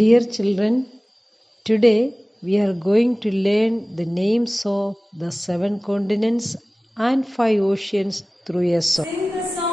Dear children, today we are going to learn the names of the 7 continents and 5 oceans through a song. Sing the song.